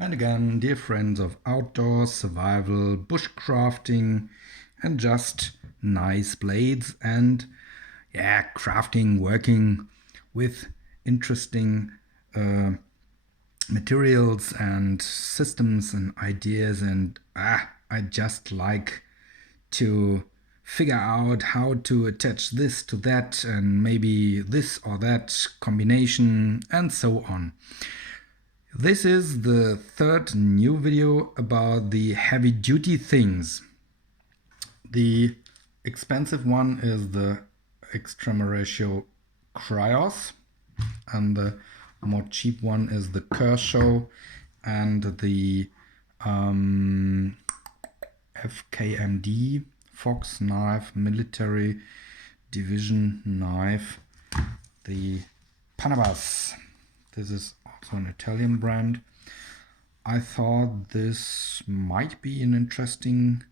And again, dear friends of outdoors, survival, bushcrafting, and just nice blades and crafting, working with interesting materials and systems and ideas. And I just like to figure out how to attach this to that and maybe this or that combination and so on. This is the third new video about the heavy duty things. The expensive one is the Extrema Ratio KREIOS and the more cheap one is the Cershaw and the F.K.M.D Fox knife, military division knife, the PANABAS. This is also an Italian brand. I thought this might be an interesting,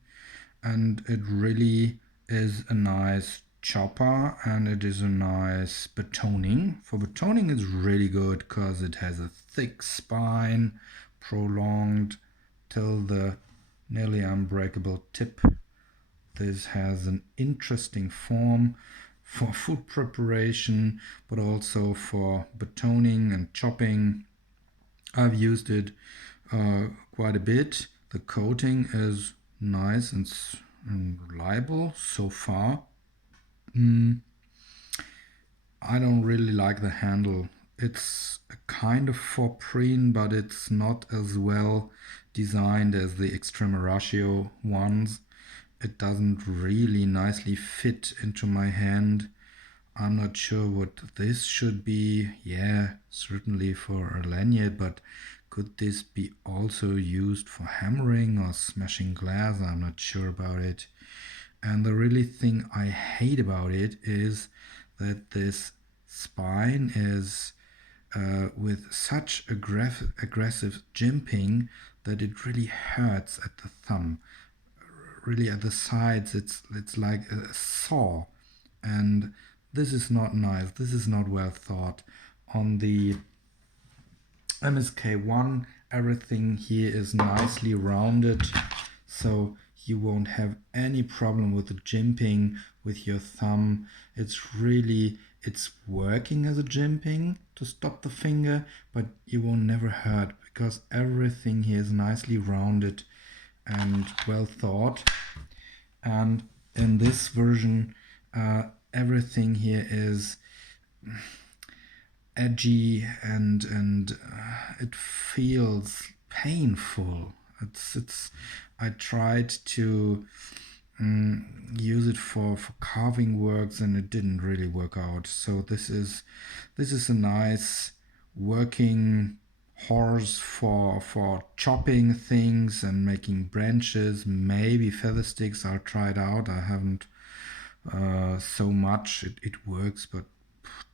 and it really is a nice chopper, and it is a nice batoning. For batoning it's really good because it has a thick spine, prolonged till the nearly unbreakable tip. This has an interesting form for food preparation, but also for batoning and chopping. I've used it quite a bit. The coating is nice and reliable so far. I don't really like the handle. It's a kind of for prying, but it's not as well designed as the Extrema Ratio ones. It doesn't really nicely fit into my hand. I'm not sure what this should be. Yeah, certainly for a lanyard, but could this be also used for hammering or smashing glass? I'm not sure about it. And the really thing I hate about it is that this spine is with such aggressive jimping that it really hurts at the thumb. Really at the sides it's like a saw, and this is not nice. This is not well thought. On the MSK1 everything here is nicely rounded, so you won't have any problem with the jimping with your thumb. It's working as a jimping to stop the finger, but you will never hurt because everything here is nicely rounded and well thought. And in this version everything here is edgy and it feels painful. I tried to use it for carving works and it didn't really work out. So this is a nice working horse for chopping things and making branches, maybe feather sticks. I'll try it out. I haven't so much. It works, but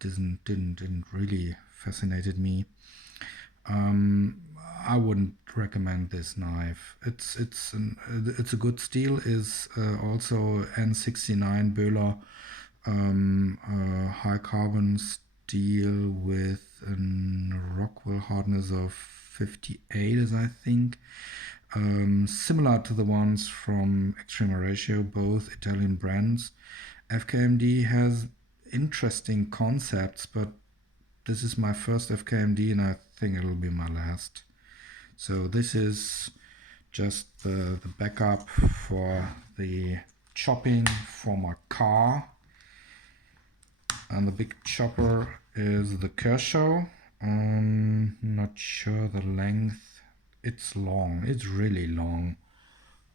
didn't really fascinated me. I wouldn't recommend this knife. It's a good steel. Is also N69 Böhler high carbon steel with a Rockwell hardness of 58, as I think. Similar to the ones from Extrema Ratio, both Italian brands. F.K.M.D has interesting concepts, but this is my first F.K.M.D and I think it'll be my last. So this is just the backup for the chopping for my car. And the big chopper is the Cershaw. Not sure the length. It's long. It's really long.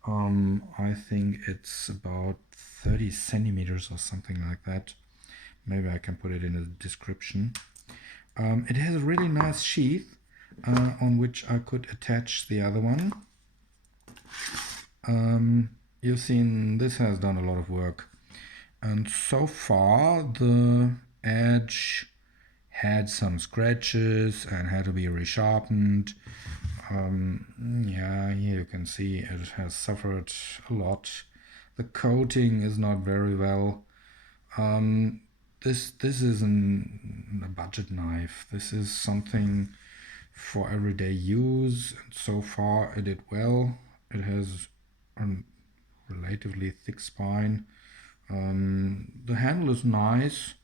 I think it's about 30 centimeters or something like that. Maybe I can put it in the description. It has a really nice sheath on which I could attach the other one. You've seen this has done a lot of work. And so far the edge had some scratches and had to be resharpened. Yeah, here you can see it has suffered a lot. The coating is not very well. This is a budget knife. This is something for everyday use. And so far it did well. It has a relatively thick spine. The handle is nice.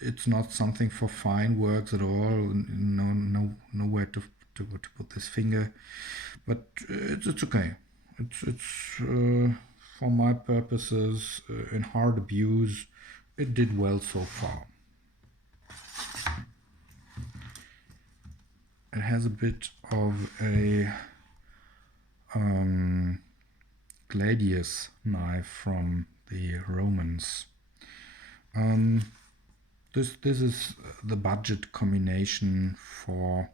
It's not something for fine works at all. Nowhere to put this finger, but it's okay. It's for my purposes in hard abuse. It did well so far. It has a bit of a gladius knife from the Romans. This is the budget combination for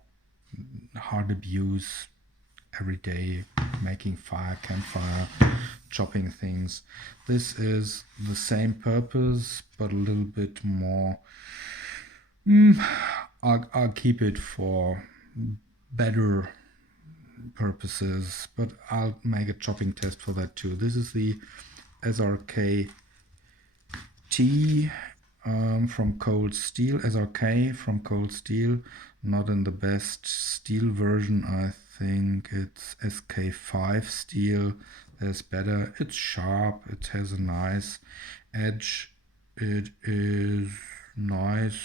hard abuse, every day, making fire, campfire, chopping things. This is the same purpose, but a little bit more. I'll keep it for better purposes, but I'll make a chopping test for that too. This is the SRK-T from Cold Steel. SRK from Cold Steel, not in the best steel version. I think it's SK5 steel. There's better. It's sharp. It has a nice edge. It is nice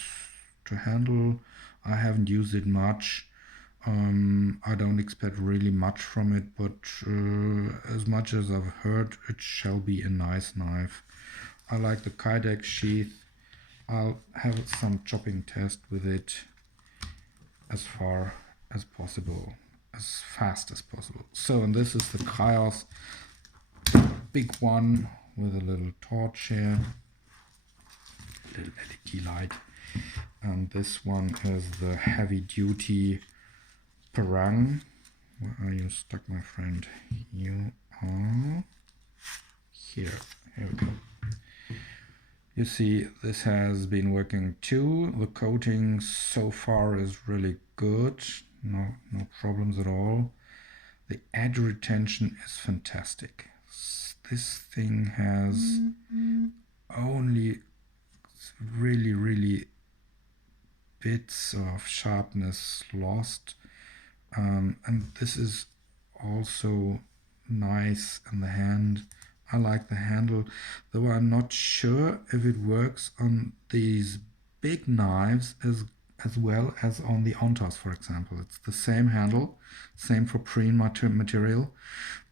to handle. I haven't used it much. I don't expect really much from it, but as much as I've heard, it shall be a nice knife. I like the Kydex sheath. I'll have some chopping test with it as far as possible, as fast as possible. So, and this is the KREIOS, big one with a little torch here, a little LED light. And this one is the heavy duty prying. Where are you stuck, my friend? You are here. Here we go. You see, this has been working too. The coating so far is really good. No problems at all. The edge retention is fantastic. This thing has only really bits of sharpness lost. And this is also nice in the hand. I like the handle, though I'm not sure if it works on these big knives as well as on the Ontas, for example. It's the same handle, same for prying material,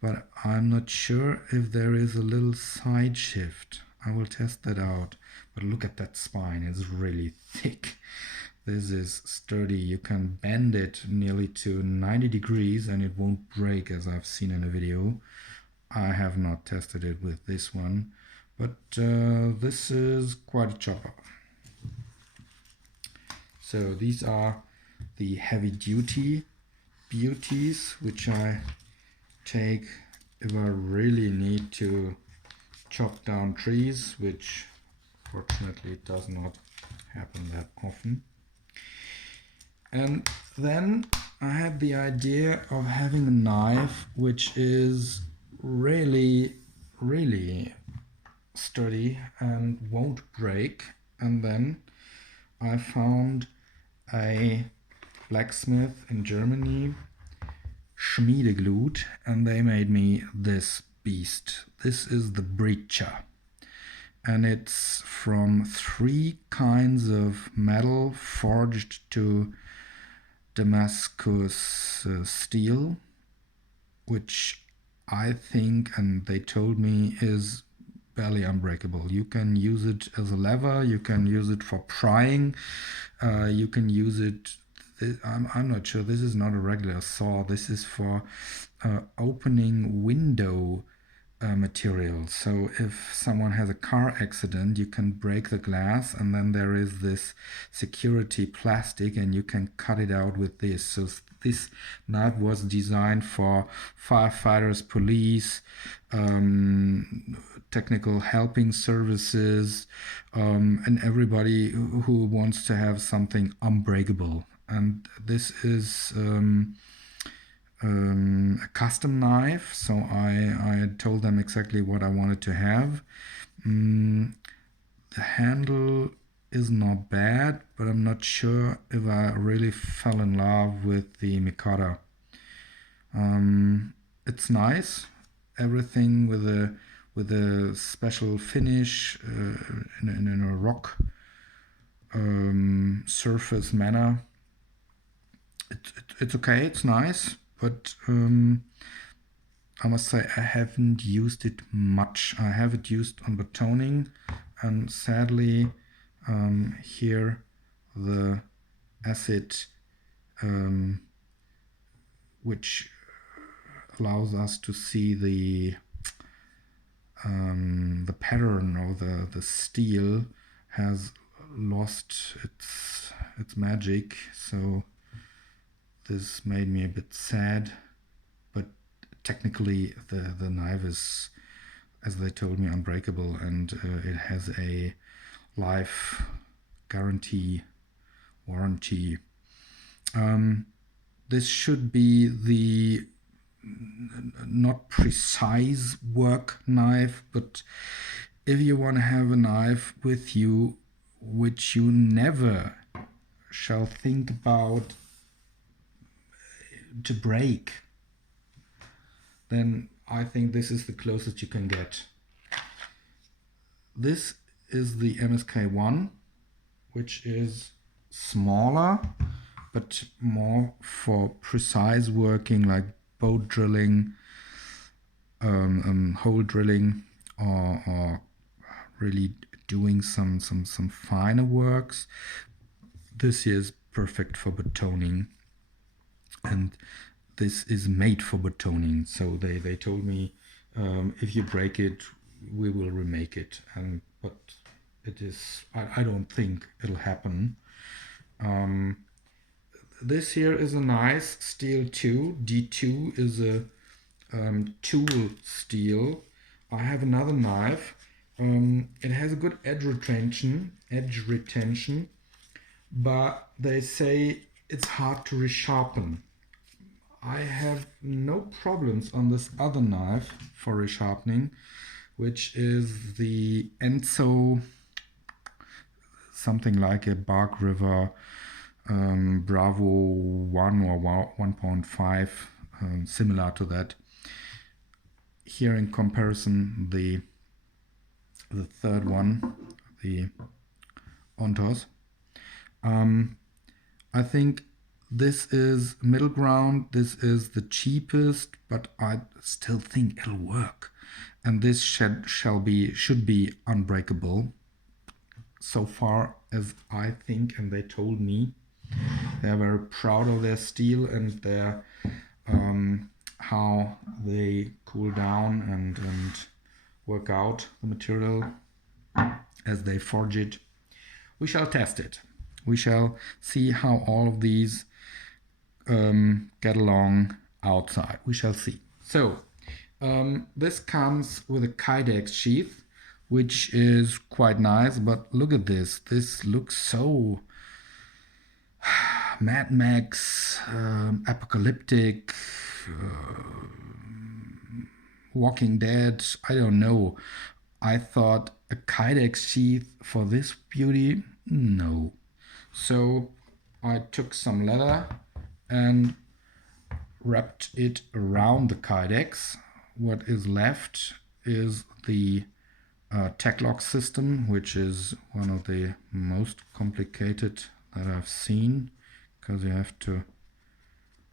but I'm not sure if there is a little side shift. I will test that out. But look at that spine, it's really thick. This is sturdy. You can bend it nearly to 90 degrees and it won't break, as I've seen in a video. I have not tested it with this one, but this is quite a chopper. So these are the heavy duty beauties, which I take if I really need to chop down trees, which fortunately does not happen that often. And then I had the idea of having a knife which is really sturdy and won't break. And then I found a blacksmith in Germany, Schmiedeglut, and they made me this beast. This is the breacher, and it's from 3 kinds of metal forged to Damascus steel, which I think, and they told me, is barely unbreakable. You can use it as a lever, you can use it for prying, you can use it, I'm not sure, this is not a regular saw, this is for opening window material. So if someone has a car accident, you can break the glass and then there is this security plastic and you can cut it out with this. So this knife was designed for firefighters, police, technical helping services, and everybody who wants to have something unbreakable. And this is a custom knife, so I told them exactly what I wanted to have. The handle is not bad, but I'm not sure if I really fell in love with the Mikata. It's nice, everything with a special finish in a rock surface manner. It's okay, it's nice, but I must say I haven't used it much. I have it used on batoning, and sadly here the acid which allows us to see the pattern of the steel has lost its magic, so this made me a bit sad. But technically the knife is, as they told me, unbreakable, and it has a life warranty. This should be the not precise work knife, but if you want to have a knife with you which you never shall think about to break, then I think this is the closest you can get. This is the MSK1, which is smaller but more for precise working, like boat drilling, hole drilling, or really doing some finer works. This is perfect for batoning, and this is made for batoning. So they told me if you break it, we will remake it. But it is, I don't think it'll happen. This here is a nice steel too. D2 is a tool steel. I have another knife. It has a good edge retention, but they say it's hard to resharpen. I have no problems on this other knife for resharpening, which is the Enzo, something like a Bark River Bravo 1 or 1.5, similar to that. Here in comparison, the third one, the Ontos. I think this is middle ground. This is the cheapest, but I still think it'll work. And this should be unbreakable. So far as I think, and they told me, they're very proud of their steel and their how they cool down and work out the material as they forge it. We shall test it. We shall see how all of these get along outside. We shall see. So this comes with a Kydex sheath, which is quite nice, but look at this. This looks so Mad Max, apocalyptic, Walking Dead, I don't know. I thought a Kydex sheath for this beauty? No. So I took some leather and wrapped it around the Kydex. What is left is the tech-lock system, which is one of the most complicated that I've seen, because you have to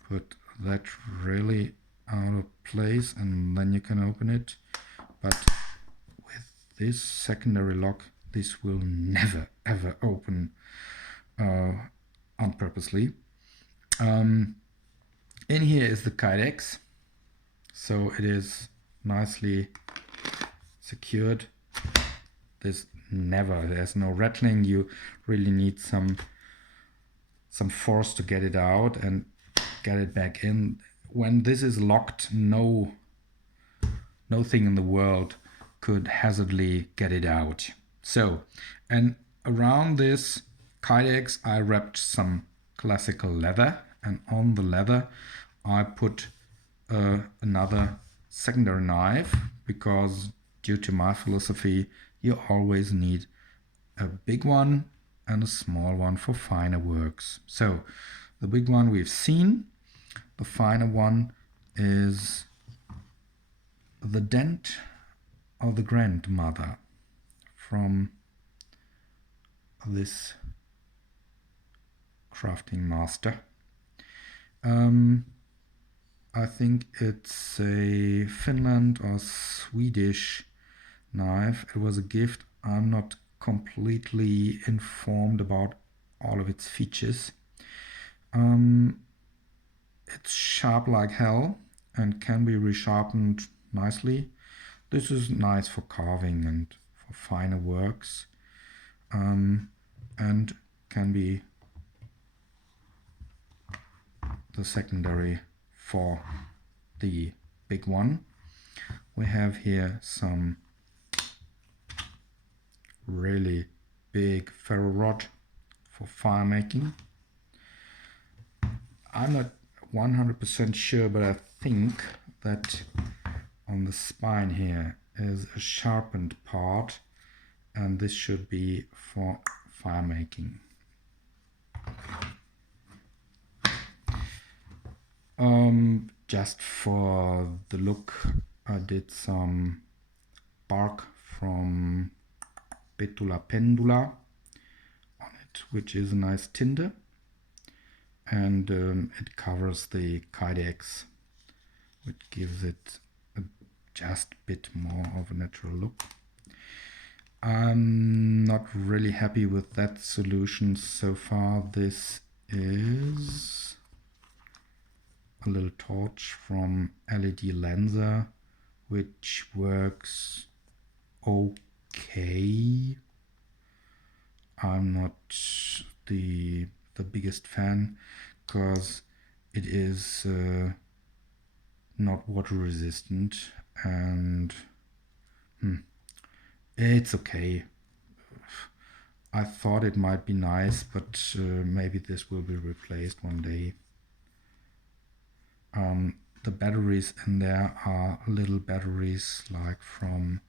put that really out of place and then you can open it. But with this secondary lock, this will never ever open unpurposely. In here is the Kydex, so it is nicely secured. There's no rattling. You really need some force to get it out and get it back in. When this is locked, no thing in the world could hazardly get it out. So, and around this Kydex I wrapped some classical leather, and on the leather I put another secondary knife, because due to my philosophy you always need a big one and a small one for finer works. So the big one we've seen. The finer one is the dent of the grandmother from this crafting master. I think it's a Finland or Swedish knife. It was a gift. I'm not completely informed about all of its features. It's sharp like hell and can be resharpened nicely. This is nice for carving and for finer works, and can be the secondary for the big one. We have here some really big ferro rod for fire making. I'm not 100% sure, but I think that on the spine here is a sharpened part, and this should be for fire making. Just for the look, I did some bark from Betula pendula on it, which is a nice tinder, and it covers the kydex, which gives it a just bit more of a natural look. I'm not really happy with that solution so far. This is a little torch from LED Lenser, which works okay. I'm not the biggest fan because it is not water resistant, and it's okay. I thought it might be nice, but maybe this will be replaced one day. The batteries in there are little batteries like from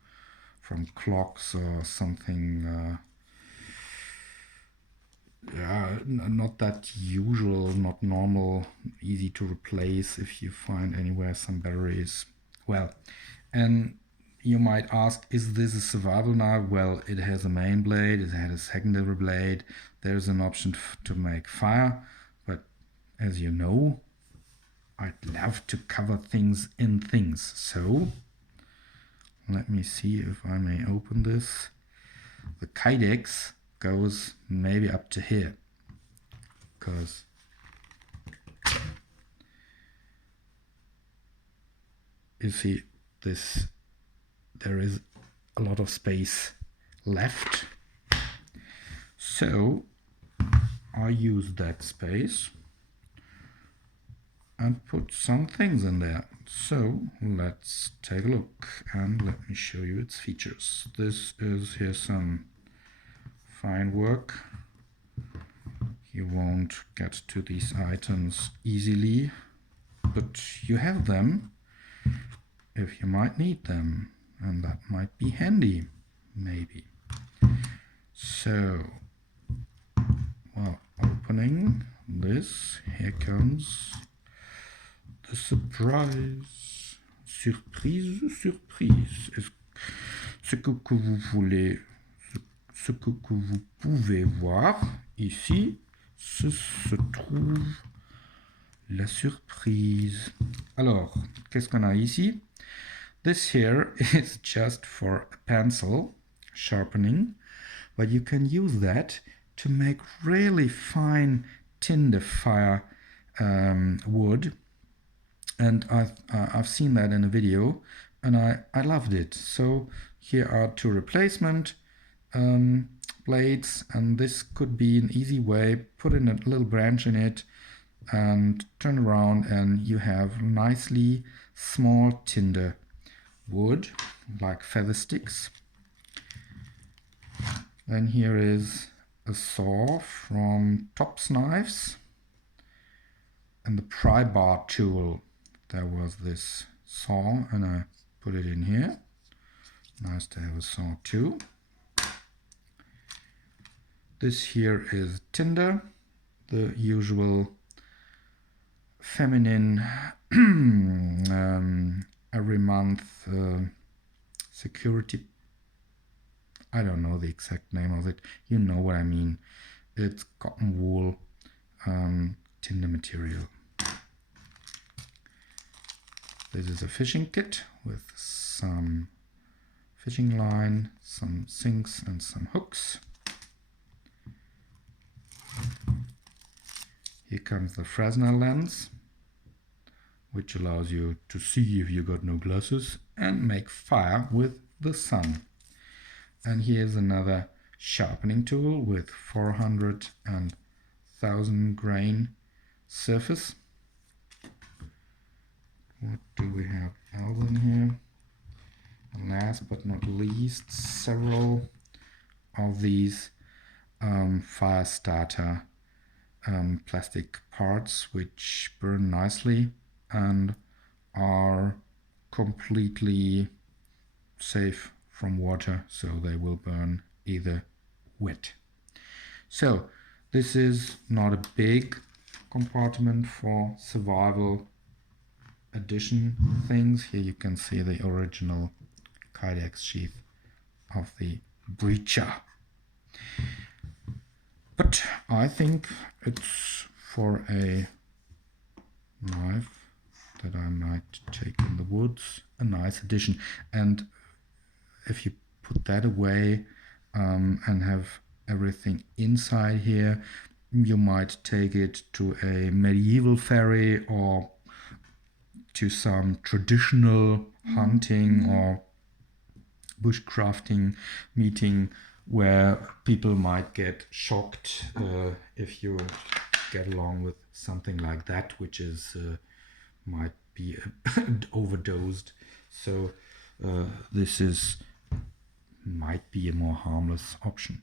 clocks or something. Yeah, not that usual, not normal, easy to replace if you find anywhere some batteries. Well, and you might ask, is this a survival knife? Well, it has a main blade, it has a secondary blade, there's an option to make fire, but as you know, I'd love to cover things in things. So let me see if I may open this. The kydex goes maybe up to here, because you see this, there is a lot of space left. So I use that space and put some things in there. So let's take a look and let me show you its features. This is here some fine work. You won't get to these items easily, but you have them if you might need them, and that might be handy, maybe. So, well, opening this, here comes the surprise. Surprise, surprise. Ce que vous voulez, ce que vous pouvez voir ici, se trouve la surprise. Alors, qu'est-ce qu'on a ici? This here is just for a pencil sharpening, but you can use that to make really fine tinder fire wood. And I've seen that in a video, and I loved it. So here are two replacement blades, and this could be an easy way. Put in a little branch in it and turn around, and you have nicely small tinder wood, like feather sticks. Then here is a saw from Tops Knives, and the pry bar tool. There was this saw, and I put it in here. Nice to have a saw too. This here is Tinder, the usual feminine every month security. I don't know the exact name of it. You know what I mean. It's cotton wool Tinder material. This is a fishing kit with some fishing line, some sinks and some hooks. Here comes the Fresnel lens, which allows you to see if you got no glasses and make fire with the sun. And here's another sharpening tool with 400 and 1000 grain surface. What do we have else in here? And last but not least, several of these fire starter plastic parts which burn nicely and are completely safe from water, so they will burn either wet. So this is not a big compartment for survival edition things. Here you can see the original Kydex sheath of the breacher. But I think it's for a knife that I might take in the woods, a nice addition. And if you put that away and have everything inside here, you might take it to a medieval ferry or to some traditional hunting or bushcrafting meeting where people might get shocked if you get along with something like that, which is might be overdosed. So this is might be a more harmless option.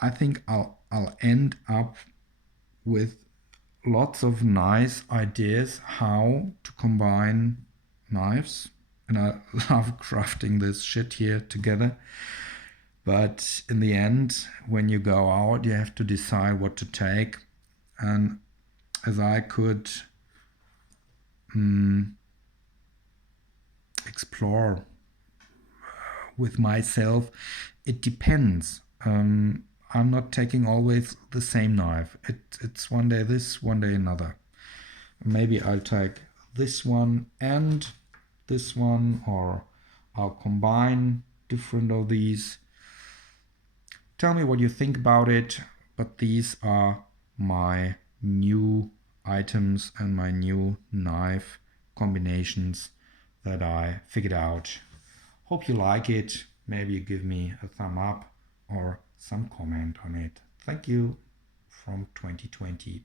I think I'll end up with lots of nice ideas how to combine knives, and I love crafting this shit here together. But in the end, when you go out, you have to decide what to take. And as I could explore with myself, it depends. I'm not taking always the same knife. It's one day this, one day another. Maybe I'll take this one and this one, or I'll combine different of these. Tell me what you think about it, but these are my new items and my new knife combinations that I figured out. Hope you like it. Maybe you give me a thumb up or some comment on it. Thank you from 2020.